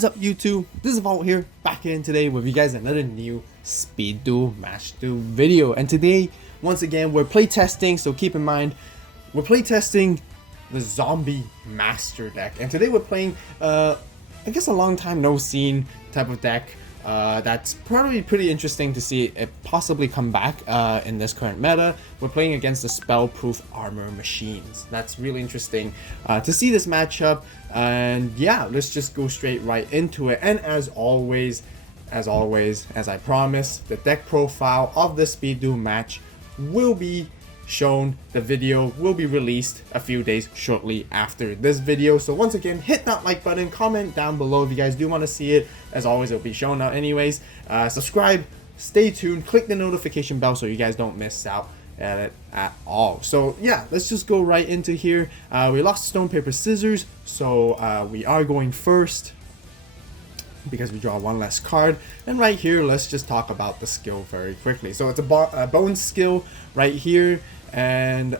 What is up, YouTube? This is AVAULT here, back in today with you guys another new speed duel match duel video. And today, once again, we're playtesting, so keep in mind, we're playtesting the Zombie Master deck. And today we're playing, I guess a long time no seen type of deck. That's probably pretty interesting to see it possibly come back in this current meta. We're playing against the Spellproof Armor Machines. That's really interesting to see this matchup. And yeah, let's just go straight right into it. And as always, as I promised, the deck profile of the Speed Duel match will be shown. The video will be released a few days shortly after this video, so once again, hit that like button, comment down below if you guys do want to see it. As always, it'll be shown out anyways. Subscribe, stay tuned, click the notification bell so you guys don't miss out at it at all. So yeah, let's just go right into here. We lost stone paper scissors, so we are going first because we draw one less card. And right here, let's just talk about the skill very quickly. So it's a bone skill right here, and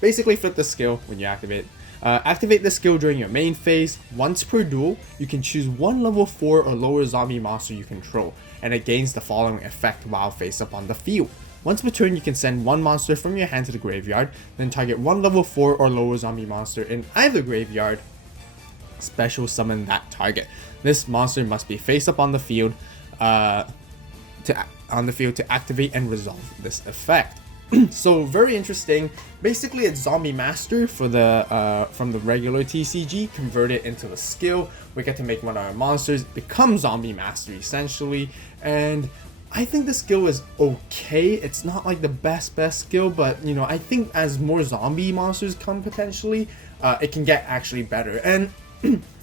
basically flip the skill when you activate. Activate the skill during your main phase. Once per duel, you can choose one level 4 or lower zombie monster you control, and it gains the following effect while face up on the field. Once per turn, you can send one monster from your hand to the graveyard, then target one level 4 or lower zombie monster in either graveyard, special summon that target. This monster must be face up on the field to activate and resolve this effect. So very interesting. Basically, it's Zombie Master for the from the regular TCG, convert it into the skill. We get to make one of our monsters become Zombie Master essentially, and I think the skill is okay. It's not like the best skill, but you know, I think as more zombie monsters come potentially, it can get actually better. And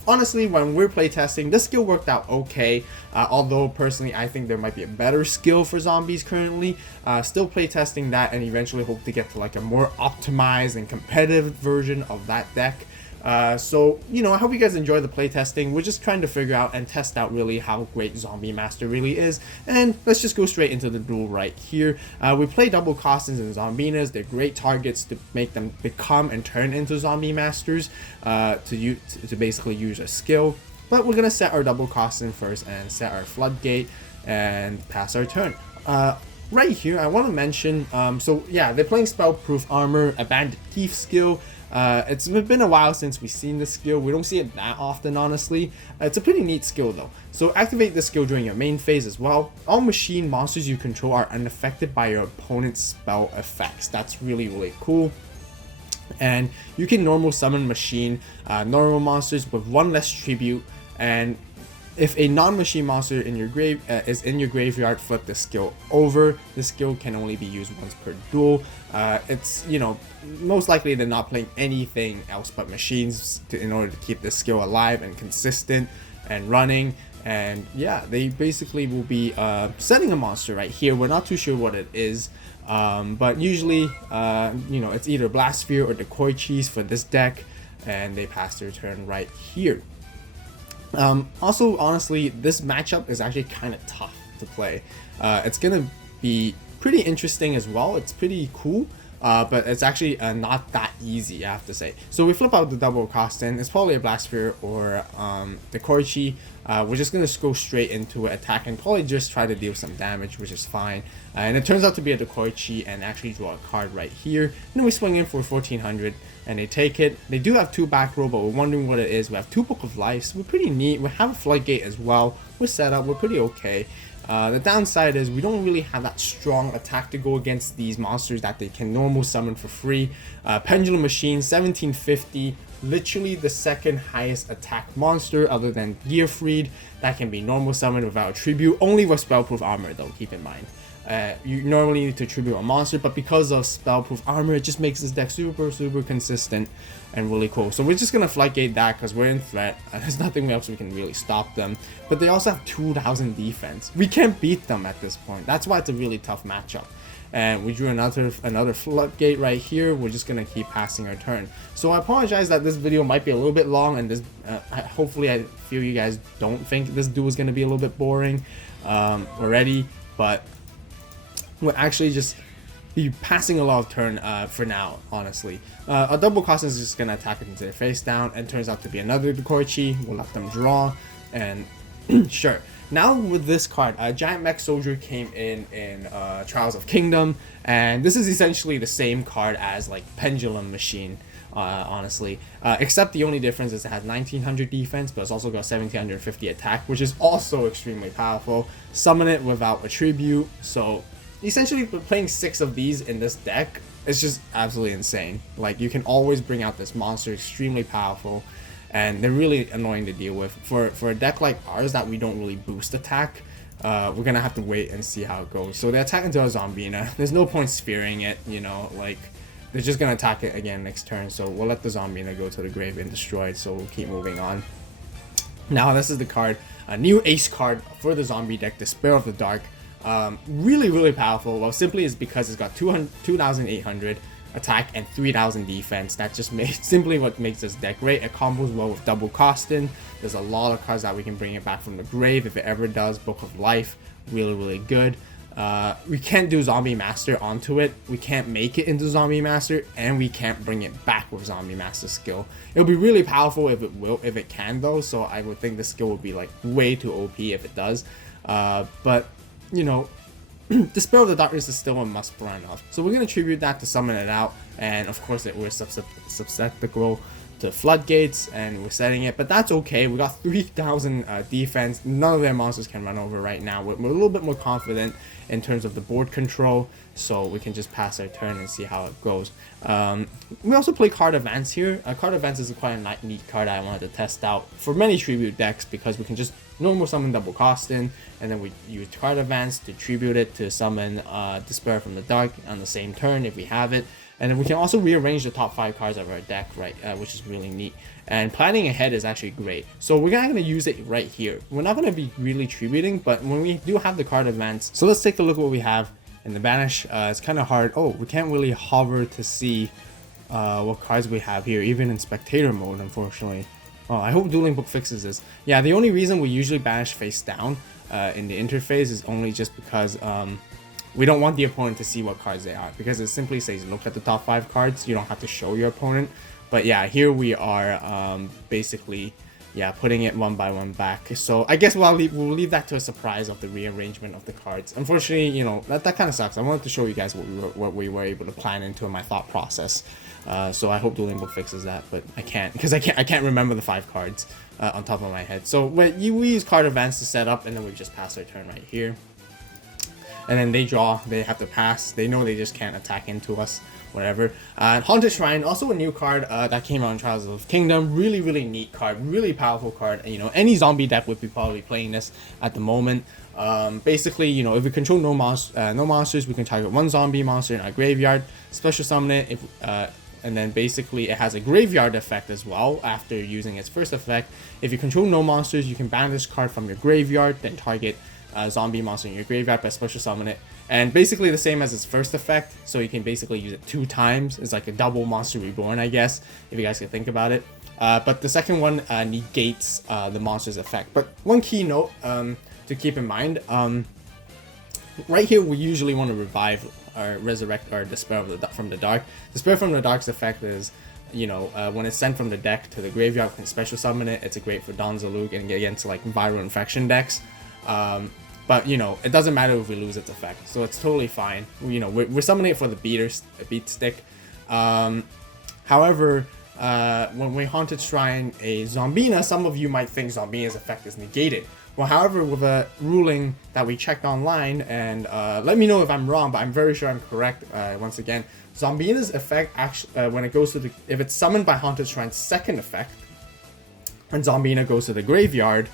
honestly, when we're playtesting, this skill worked out okay, although personally I think there might be a better skill for zombies currently. Still playtesting that, and eventually hope to get to like a more optimized and competitive version of that deck. So, you know, I hope you guys enjoy the playtesting. We're just trying to figure out and test out really how great Zombie Master really is. And let's just go straight into the duel right here. We play double Costins and Zombinas. They're great targets to make them become and turn into Zombie Masters to basically use a skill. But we're going to set our double Costin first and set our Floodgate and pass our turn. Right here, I want to mention, so yeah, they're playing Spellproof Armor, a Bandit Thief skill. It's been a while since we've seen this skill. We don't see it that often, honestly. It's a pretty neat skill though. So activate this skill during your main phase as well. All machine monsters you control are unaffected by your opponent's spell effects. That's really cool. And you can normal summon machine normal monsters with one less tribute, and if a non-machine monster in your is in your graveyard, flip the skill over. The skill can only be used once per duel. It's, you know, most likely they're not playing anything else but machines in order to keep this skill alive and consistent and running. And yeah, they basically will be setting a monster right here. We're not too sure what it is, but usually, you know, it's either Blast Sphere or Decoy Cheese for this deck, and they pass their turn right here. Also, honestly, this matchup is actually kind of tough to play. It's gonna be pretty interesting as well. It's pretty cool, but it's actually not that easy, I have to say. So we flip out the double Costin. It's probably a Blast Sphere or the Koichi. We're just gonna go straight into attack and probably just try to deal some damage, which is fine. And it turns out to be a Decoichi and actually draw a card right here. And then we swing in for 1400 and they take it. They do have 2 back row, but we're wondering what it is. We have 2 Book of Life, so we're pretty neat. We have a Floodgate as well. We're set up, we're pretty okay. The downside is we don't really have that strong attack to go against these monsters that they can normal summon for free. Pendulum Machine, 1750, literally the second highest attack monster other than Gearfried that can be normal summoned without a tribute, only with Spellproof Armor though, keep in mind. You normally need to tribute a monster, but because of Spellproof Armor, it just makes this deck super consistent and really cool. So we're just gonna Floodgate that because we're in threat and there's nothing else we can really stop them. But they also have 2000 defense. We can't beat them at this point. That's why it's a really tough matchup. And we drew another Floodgate right here. We're just gonna keep passing our turn. So I apologize that this video might be a little bit long, and this hopefully I feel you guys don't think this duel is gonna be a little bit boring already, but we're actually just be passing a lot of turn for now, honestly. A double cost is just gonna attack it into their face down, and turns out to be another Dekorchi. We'll let them draw, and sure. Now with this card, Giant Mech Soldier came in Trials of Kingdom, and this is essentially the same card as like Pendulum Machine, honestly. Except the only difference is it has 1900 defense, but it's also got 1750 attack, which is also extremely powerful. Summon it without a tribute, so essentially playing 6 of these in this deck is just absolutely insane. Like, you can always bring out this monster, extremely powerful, and they're really annoying to deal with. For a deck like ours that we don't really boost attack, we're gonna have to wait and see how it goes. So they attack into a Zombina. There's no point spearing it, you know, like, they're just gonna attack it again next turn, so we'll let the Zombina go to the grave and destroy it, so we'll keep moving on. Now this is the card, a new ace card for the zombie deck, Despair of the Dark. Really powerful. Well, simply is because it's got 2,800 attack and 3,000 defense. That just makes simply what makes this deck great. It combos well with double costing. There's a lot of cards that we can bring it back from the grave if it ever does. Book of Life, really good. We can't do Zombie Master onto it. We can't make it into Zombie Master, and we can't bring it back with Zombie Master skill. It'll be really powerful if it can though. So I would think the skill would be like way too OP if it does. But you know, Despair of the Darkness is still a must run off. So we're going to tribute that to summon it out, and of course we're susceptible to Floodgates, and we're setting it, but that's okay. We got 3,000 defense. None of their monsters can run over right now. We're a little bit more confident in terms of the board control, so we can just pass our turn and see how it goes. We also play Card Advance here. Card Advance is quite a neat card I wanted to test out for many tribute decks, because we can just normal summon double cost in, and then we use Card Advance to tribute it to summon Despair from the Dark on the same turn if we have it. And then we can also rearrange the top 5 cards of our deck, right, which is really neat. And planning ahead is actually great. So we're not going to use it right here. We're not going to be really tributing, but when we do have the Card Advance, so let's take a look at what we have in the Banish. It's kind of hard. Oh, we can't really hover to see what cards we have here, even in spectator mode, unfortunately. Oh, I hope Dueling Book fixes this. Yeah, the only reason we usually banish face down in the interface is only just because we don't want the opponent to see what cards they are, because it simply says look at the top 5 cards. You don't have to show your opponent. But yeah, here we are basically, yeah, putting it one by one back. So I guess we'll leave that to a surprise of the rearrangement of the cards. Unfortunately, you know, that kind of sucks. I wanted to show you guys what we were able to plan into in my thought process. So I hope Dueling Book fixes that, but I can't, because I can't remember the 5 cards on top of my head. So we use Card Advance to set up, and then we just pass our turn right here. And then they draw, they have to pass. They know they just can't attack into us, whatever. Haunted Shrine, also a new card that came out in Trials of Kingdom. Really neat card, really powerful card. And, you know, any zombie deck would be probably playing this at the moment. Basically, you know, if we control no monsters, we can target 1 zombie monster in our graveyard, special summon it, and then basically it has a graveyard effect as well after using its first effect. If you control no monsters, you can ban this card from your graveyard, then target zombie monster in your graveyard by special summon it, and basically the same as its first effect, so you can basically use it 2 times. It's like a double Monster Reborn, I guess, if you guys can think about it. But the second one negates the monster's effect. But one key note to keep in mind, right here we usually want to revive or resurrect or Despair from the Dark. Despair from the Dark's effect is, you know, when it's sent from the deck to the graveyard, we can special summon it. It's a great for Don Zaluk and get against like viral infection decks. But, you know, it doesn't matter if we lose its effect, so it's totally fine. You know, we're summoning it for the beat stick. However, when we Haunted Shrine a Zombina, some of you might think Zombina's effect is negated. Well, however, with a ruling that we checked online, and let me know if I'm wrong, but I'm very sure I'm correct. Once again, Zombina's effect actually, when it goes to if it's summoned by Haunted Shrine's second effect, and Zombina goes to the graveyard,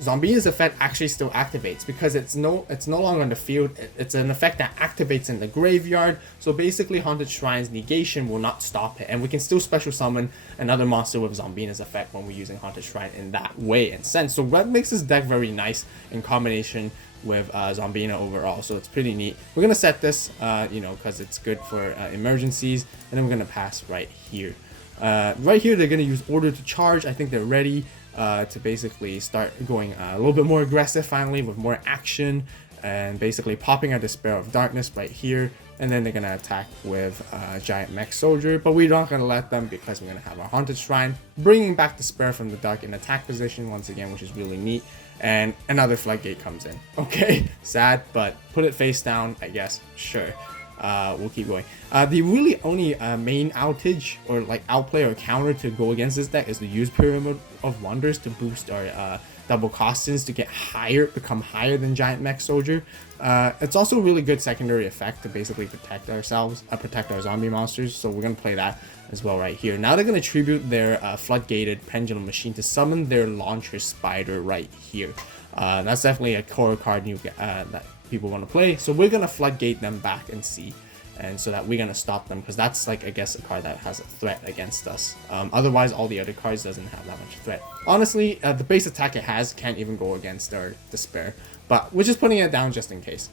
Zombina's effect actually still activates, because it's no longer on the field. It's an effect that activates in the graveyard. So basically, Haunted Shrine's negation will not stop it, and we can still special summon another monster with Zombina's effect when we're using Haunted Shrine in that way and sense. So that makes this deck very nice in combination with Zombina overall. So it's pretty neat. We're gonna set this, you know, because it's good for emergencies, and then we're gonna pass right here. Right here, they're gonna use Order to Charge. I think they're ready to basically start going a little bit more aggressive finally, with more action, and basically popping our Despair of Darkness right here, and then they're gonna attack with Giant Mech Soldier, but we're not gonna let them because we're gonna have our Haunted Shrine, bringing back Despair from the dark in attack position once again, which is really neat. And another Floodgate comes in. Okay, sad, but put it face down, I guess. Sure. We'll keep going. The really only main outage or like outplay or counter to go against this deck is to use Pyramid of Wonders to boost our double costings to get higher, become higher than Giant Mech Soldier. It's also a really good secondary effect to basically protect ourselves, protect our zombie monsters. So we're gonna play that as well right here. Now they're gonna tribute their Floodgated Pendulum Machine to summon their Launcher Spider right here. That's definitely a core card that people want to play. So we're gonna Floodgate them back and see, and so that we're gonna stop them, because that's like, I guess, a card that has a threat against us. Otherwise all the other cards doesn't have that much threat. Honestly, the base attack it has can't even go against our Despair, but we're just putting it down just in case.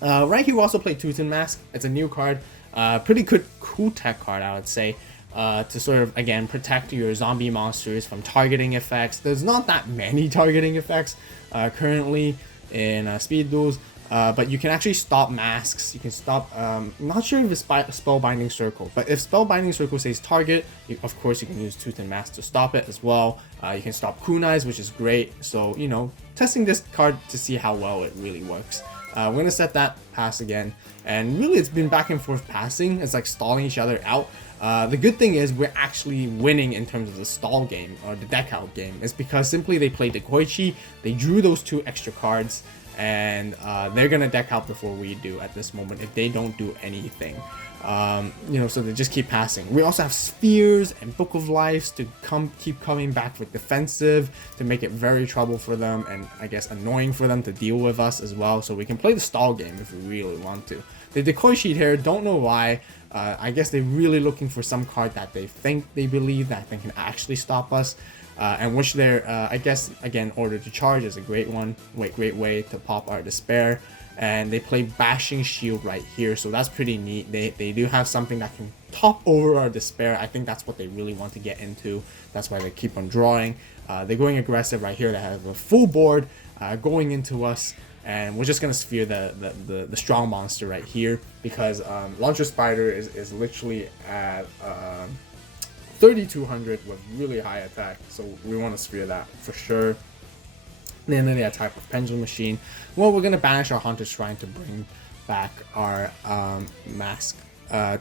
Right here we also play Teuton Mask. It's a new card, pretty good cool tech card, I would say, to sort of again protect your zombie monsters from targeting effects. There's not that many targeting effects currently in Speed Duels, but you can actually stop masks. You can stop, I'm not sure if it's Spellbinding Circle, but if Spellbinding Circle says target, of course you can use Teuton Mask to stop it as well. You can stop kunais, which is great. So, you know, testing this card to see how well it really works. We're gonna set that pass again, and really it's been back and forth passing. It's like stalling each other out. The good thing is we're actually winning in terms of the stall game or the deck out game. It's because simply they played the Koichi, they drew those 2 extra cards, and they're gonna deck out before we do at this moment if they don't do anything. You know, so they just keep passing. We also have Spheres and Book of Lives to keep coming back with defensive, to make it very trouble for them, and I guess annoying for them to deal with us as well. So we can play the stall game if we really want to. The decoy sheet here, don't know why. I guess they're really looking for some card that they believe that they can actually stop us, and which they're, I guess, again, Order to Charge is a great way to pop our Despair. And they play Bashing Shield right here, so that's pretty neat. They do have something that can top over our Despair. I think that's what they really want to get into. That's why they keep on drawing. They're going aggressive right here. They have a full board going into us, and we're just gonna sphere the strong monster right here, because Launcher Spider is literally at 3200 with really high attack, so we want to sphere that for sure. And then they attack with Pendulum Machine. Well, we're gonna banish our Haunted Shrine to bring back our Mask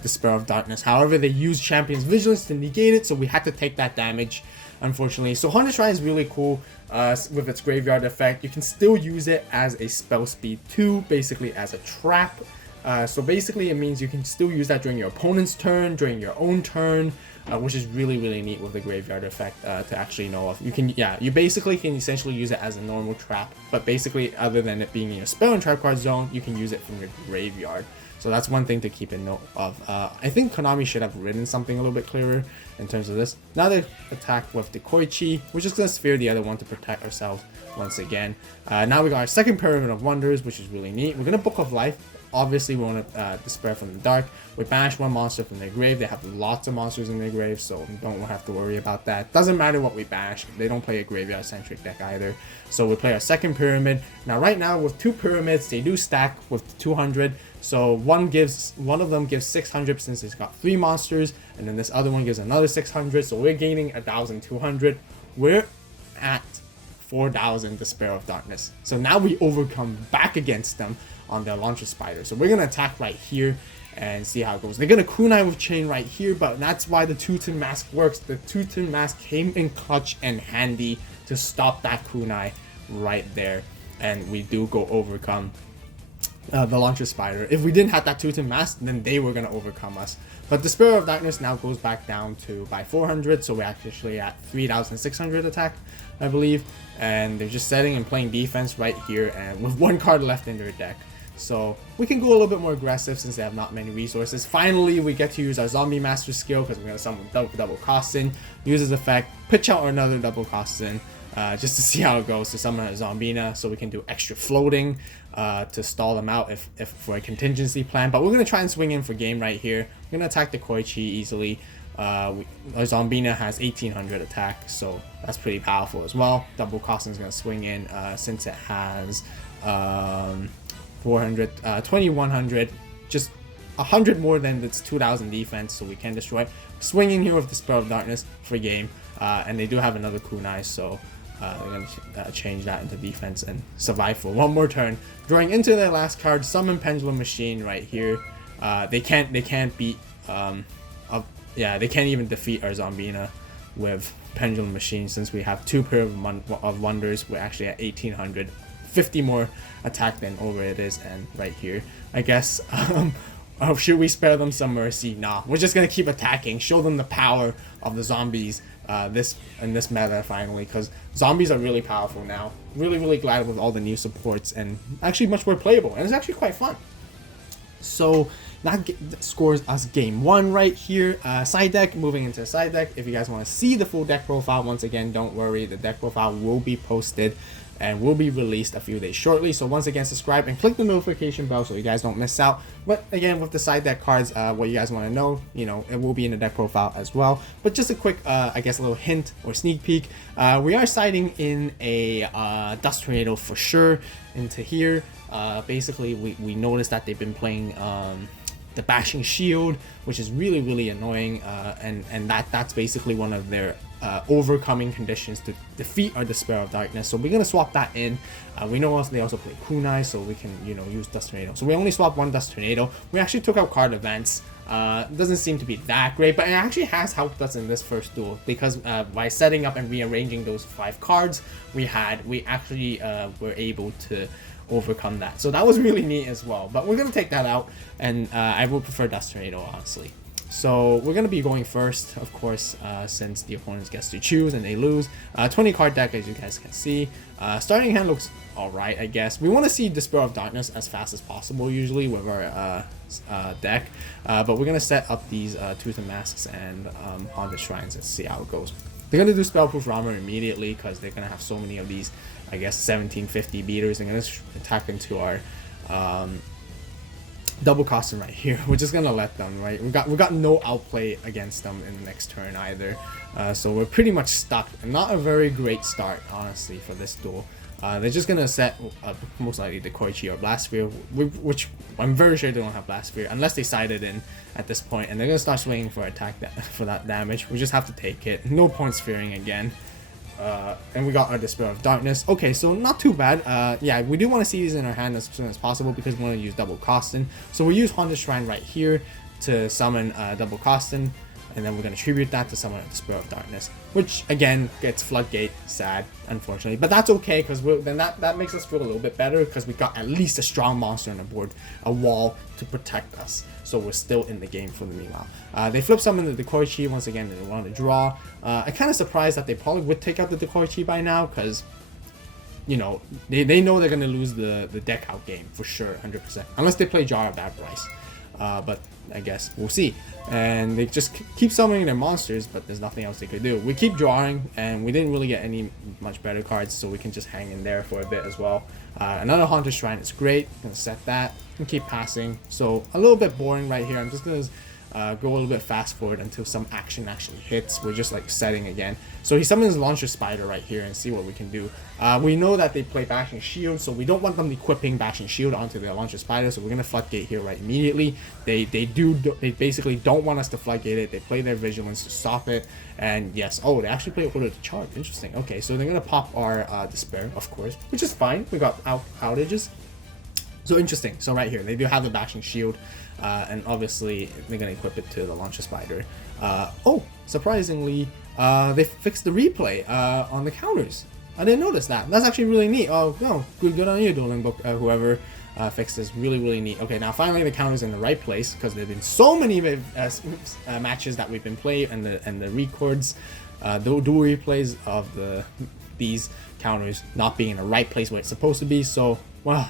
Despair of Darkness. However, they use Champion's Vigilance to negate it, so we had to take that damage, unfortunately. So Haunted Shrine is really cool with its graveyard effect. You can still use it as a spell speed 2, basically as a trap. So basically it means you can still use that during your opponent's turn, during your own turn, which is really neat with the graveyard effect to actually know of. You basically can essentially use it as a normal trap, but basically other than it being in your spell and trap card zone, you can use it from your graveyard. So that's one thing to keep in note of. I think Konami should have written something a little bit clearer in terms of this. Now they attack with the Koichi. We're just going to sphere the other one to protect ourselves once again. Now we got our second Pyramid of Wonders, which is really neat. We're going to Book of Life. Obviously, we want to Despair from the dark. We banish one monster from their grave. They have lots of monsters in their grave, so don't have to worry about that. Doesn't matter what we banish. They don't play a graveyard-centric deck either. So we play our second Pyramid. Now, right now, with 2 pyramids, they do stack with 200. So one of them gives 600 since it's got 3 monsters, and then this other one gives another 600. So we're gaining 1,200. We're at 4,000 Despair of Darkness. So now we overcome back against them on their Launcher Spider. So we're gonna attack right here and see how it goes. They're gonna kunai with Chain right here, but that's why the Teuton Mask works. The Teuton Mask came in clutch and handy to stop that kunai right there, and we do go overcome the Launcher Spider. If we didn't have that Teuton Mask, then they were gonna overcome us. But Despair of Darkness now goes back down to by 400, so we're actually at 3,600 attack, I believe. And they're just setting and playing defense right here, and with 1 card left in their deck. So we can go a little bit more aggressive since they have not many resources. Finally, we get to use our Zombie Master skill because we're going to summon double costing, use his effect, pitch out another double costing, just to see how it goes, to summon a Zombina, so we can do extra floating to stall them out if for a contingency plan. But we're going to try and swing in for game right here. We're going to attack the Koichi easily. Our Zombina has 1,800 attack, so that's pretty powerful as well. Double costing is going to swing in since it has 400, 2100, just 100 more than its 2000 defense, so we can destroy. Swinging here with the Spell of Darkness for game, and they do have another kunai, so they're gonna change that into defense and survive for one more turn. Drawing into their last card, Summon Pendulum Machine right here. They can't beat they can't even defeat our Zombina with Pendulum Machine, since we have 2 pair of wonders. We're actually at 1800, 50 more attack than over it is, and right here, I guess. Should we spare them some mercy? Nah, we're just gonna keep attacking, show them the power of the zombies this meta finally, because zombies are really powerful now. Really glad with all the new supports, and actually much more playable, and it's actually quite fun. So that scores us game 1 right here. Side deck, moving into side deck. If you guys want to see the full deck profile, once again, don't worry, the deck profile will be posted and will be released a few days shortly. So once again, subscribe and click the notification bell so you guys don't miss out. But again, with the side deck cards, what you guys want to know, it will be in the deck profile as well. But just a quick, I guess, a little hint or sneak peek. We are siding in a Dust Tornado for sure into here. Basically, we noticed that they've been playing the Bashing Shield, which is really annoying, and that's basically one of their overcoming conditions to defeat our Despair of Darkness. So we're gonna swap that in. We know they also play kunai, so we can use Dust Tornado. So we only swap 1 Dust Tornado. We actually took out card events. It doesn't seem to be that great, but it actually has helped us in this first duel, because by setting up and rearranging those 5 cards we actually were able to overcome that. So that was really neat as well, but we're gonna take that out, and I would prefer Dust Tornado, honestly. So we're gonna be going first, of course, since the opponents gets to choose and they lose. 20 card deck, as you guys can see. Starting hand looks alright, I guess. We want to see Despair of Darkness as fast as possible usually with our deck, but we're gonna set up these Tooth and Masks and Haunted Shrines and see how it goes. They're gonna do Spellproof Armor immediately because they're gonna have so many of these, I guess, 1750 beaters. They're gonna attack into our double costing right here. We're just gonna let them, right? We got no outplay against them in the next turn either, so we're pretty much stuck, and not a very great start, honestly, for this duel. They're just gonna set most likely the Koichi or Blast Sphere, which I'm very sure they don't have Blast Sphere unless they side it in at this point, and they're gonna start swinging for attack for that damage. We just have to take it. No point sphering again. And we got our Despair of Darkness. Okay, so not too bad. Yeah, we do want to see these in our hand as soon as possible because we want to use double costing. So we use Haunted Shrine right here to summon double costing, and then we're going to tribute that to summon a Despair of Darkness, which again gets Floodgate. Sad, unfortunately, but that's okay, because then that makes us feel a little bit better because we got at least a strong monster on the board, a wall to protect us. So we're still in the game for the meanwhile. They flip summon the Decoy once again. They want to draw. I'm kind of surprised that they probably would take out the Decoy by now, because they know they're gonna lose the deck out game for sure, 100%, unless they play Jar of Bad Price. But I guess we'll see. And they just keep summoning their monsters, but there's nothing else they could do. We keep drawing, and we didn't really get any much better cards, so we can just hang in there for a bit as well. Another Haunted Shrine is great. I'm gonna set that and keep passing. So a little bit boring right here. I'm just gonna go a little bit fast forward until some action actually hits. We're just like setting again. So he summons Launcher Spider right here and see what we can do. We know that they play Bashing Shield, so we don't want them equipping Bashing Shield onto their Launcher Spider, so we're gonna Floodgate here right immediately. They basically don't want us to Floodgate it. They play their Vigilance to stop it, and yes, oh, they actually play Order to Charge. Interesting. Okay, so they're gonna pop our Despair, of course, which is fine. We got outages. So interesting. So right here, they do have the Bashing Shield, and obviously they're gonna equip it to the Launcher Spider. Oh, surprisingly, they fixed the replay on the counters. I didn't notice that. That's actually really neat. Oh no, good on you, Dueling Book. Whoever fixed this, really neat. Okay, now finally the counter's in the right place, because there've been so many matches that we've been playing, and the records, the dual replays of these counters not being in the right place where it's supposed to be. So wow.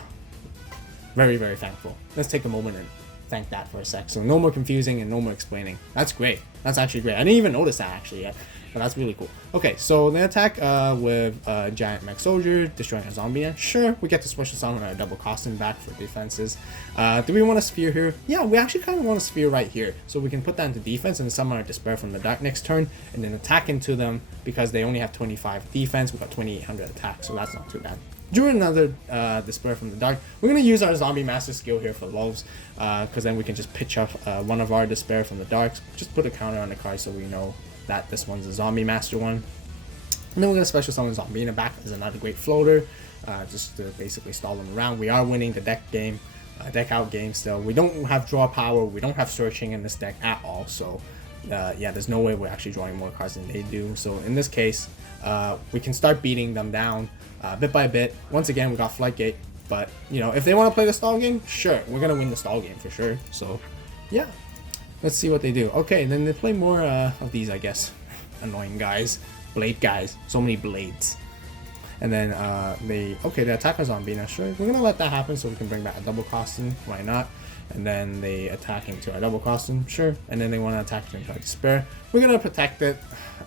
Very thankful. Let's take a moment and thank that for a sec. So no more confusing and no more explaining. That's great. That's actually great. I didn't even notice that actually yet, but that's really cool. Okay, so they attack with Giant Mech Soldier, destroying a zombie. Sure, we get to special summon our double costing back for defenses. Do we want a sphere here? Yeah, we actually kind of want a sphere right here, so we can put that into defense and summon our Despair from the Dark next turn, and then attack into them because they only have 25 defense. We got 2800 attack, so that's not too bad. drew another Despair from the Dark. We're going to use our Zombie Master skill here for lulz, because then we can just pitch up one of our Despair from the Dark. Just put a counter on the card so we know that this one's a Zombie Master one. And then we're going to special summon Zombie in the back as another great floater, just to basically stall them around. We are winning the deck game, deck out game still. We don't have draw power, we don't have searching in this deck at all, so yeah, there's no way we're actually drawing more cards than they do. So in this case, we can start beating them down bit by bit. Once again, we got Flightgate, but you know, if they want to play the stall game, sure, we're gonna win the stall game for sure. So yeah, let's see what they do. Okay, then they play more of these, I guess, annoying guys, blade guys, so many blades. And then they attack a zombie. Now sure, we're gonna let that happen so we can bring back a double costing, why not? And then they attack into our double costing, sure. And then they want to attack into our Despair. We're gonna protect it.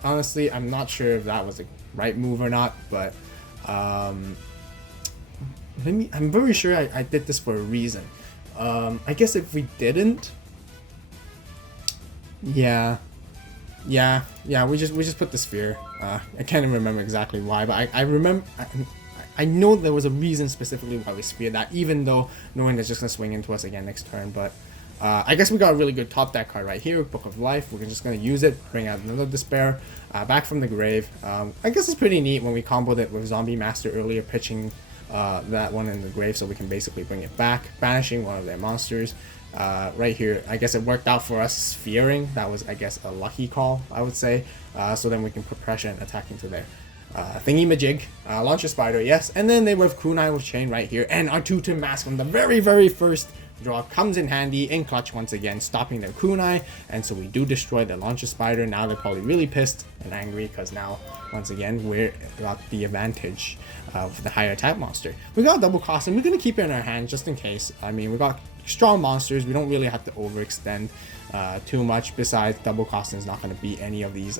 Honestly, I'm not sure if that was the right move or not, but I'm very sure I did this for a reason. I guess if we didn't, yeah, we just put the sphere. I can't even remember exactly why, but I remember. I know there was a reason specifically why we speared that, even though knowing it's just gonna swing into us again next turn. But I guess we got a really good top deck card right here, Book of Life. We're just gonna use it, bring out another Despair back from the grave. I guess it's pretty neat when we comboed it with Zombie Master earlier, pitching that one in the grave so we can basically bring it back, banishing one of their monsters. Right here, I guess it worked out for us sphering. That was, I guess, a lucky call, I would say. So then we can put pressure and attack into there. Thingy Majig, Launcher Spider, yes, and then they have Kunai with Chain right here, and our 2-turn Mask from the very first draw comes in handy in clutch once again, stopping their Kunai, and so we do destroy the Launcher Spider. Now they're probably really pissed and angry because now, once again, we're got the advantage of the higher attack monster. We got a double cost, and we're going to keep it in our hand just in case. I mean, we got strong monsters, we don't really have to overextend too much. Besides, double costing is not going to beat any of these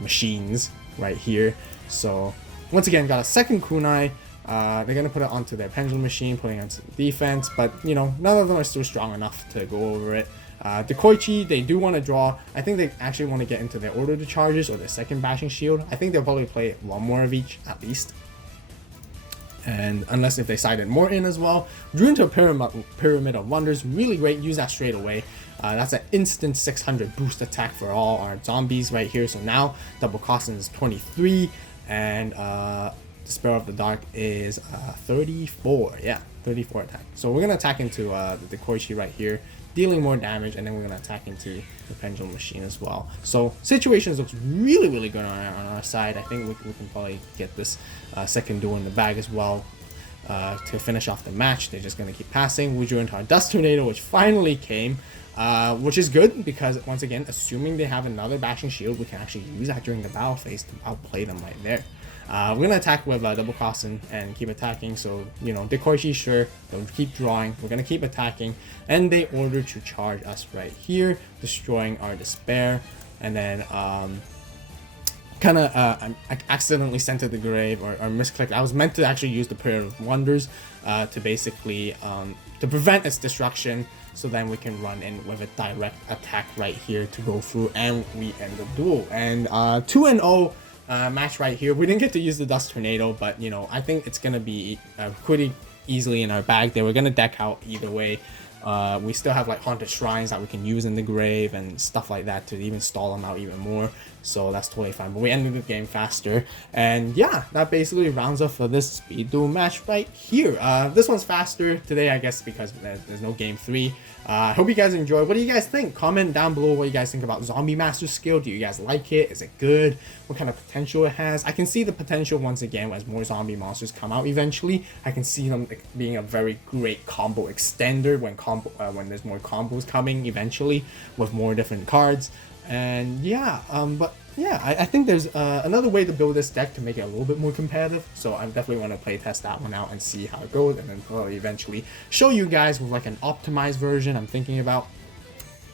machines right here. So once again, got a second Kunai. They're gonna put it onto their pendulum machine, putting it onto defense, but you know, none of them are still strong enough to go over it. Dekoichi, they do want to draw. I think they actually want to get into their order to charges or their second bashing shield. I think they'll probably play one more of each at least, and unless if they sided more in as well. Drew into a pyramid of wonders, really great. Use that straight away. That's an instant 600 boost attack for all our zombies right here. So now double costing is 23, and Despair of the Dark is 34. Yeah, 34 attack. So we're gonna attack into the Dekoichi right here, dealing more damage, and then we're gonna attack into the pendulum machine as well. So situations looks really good on our side. I think we can probably get this second duel in the bag as well. To finish off the match, they're just gonna keep passing. We drew into our Dust Tornado, which finally came, which is good because once again, assuming they have another bashing shield, we can actually use that during the battle phase to outplay them right there. We're gonna attack with double costing and keep attacking. So you know, Dekoichi, sure, they'll keep drawing. We're gonna keep attacking, and they order to charge us right here, destroying our Despair, and then I accidentally sent to the grave or misclicked. I was meant to actually use the Prayer of Wonders to basically to prevent its destruction, so then we can run in with a direct attack right here to go through, and we end the duel. And 2-0 match right here. We didn't get to use the Dust Tornado, but you know, I think it's gonna be pretty easily in our bag. They were gonna deck out either way. We still have like Haunted Shrines that we can use in the grave and stuff like that to even stall them out even more, so that's totally fine. But we ended the game faster, and yeah, that basically rounds up for this speed duel match right here. This one's faster today, I guess, because there's no game 3. I hope you guys enjoyed. What do you guys think? Comment down below what you guys think about Zombie Master skill. Do you guys like it? Is it good? What kind of potential it has? I can see the potential once again as more zombie monsters come out eventually. I can see them being a very great combo extender when there's more combos coming eventually with more different cards. And yeah, but yeah, I think there's another way to build this deck to make it a little bit more competitive. So I definitely want to play test that one out and see how it goes, and then probably eventually show you guys with like an optimized version I'm thinking about.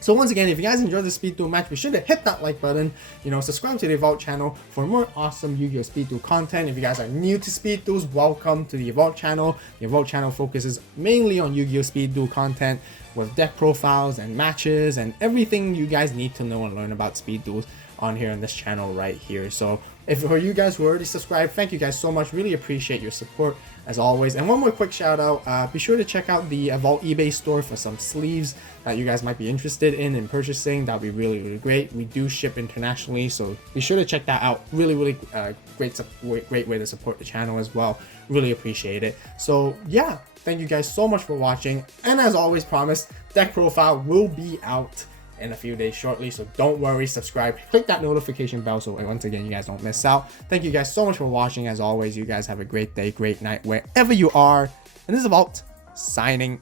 So once again, if you guys enjoyed the Speed Duel match, be sure to hit that like button, you know, subscribe to the AVAULT channel for more awesome Yu-Gi-Oh Speed Duel content. If you guys are new to Speed Duels, welcome to the AVAULT channel. The AVAULT channel focuses mainly on Yu-Gi-Oh Speed Duel content with deck profiles and matches and everything you guys need to know and learn about Speed Duels on here on this channel right here. So if for you guys who already subscribed, thank you guys so much. Really appreciate your support. as always. And one more quick shout out, be sure to check out the AVAULT eBay store for some sleeves that you guys might be interested in purchasing. That would be really great. We do ship internationally, so be sure to check that out. Really great way to support the channel as well. Really appreciate it. So yeah, thank you guys so much for watching, and as always promised, deck profile will be out in a few days shortly, so don't worry, subscribe, click that notification bell so once again you guys don't miss out. Thank you guys so much for watching. As always, you guys have a great day, great night wherever you are, and this is AVAULT signing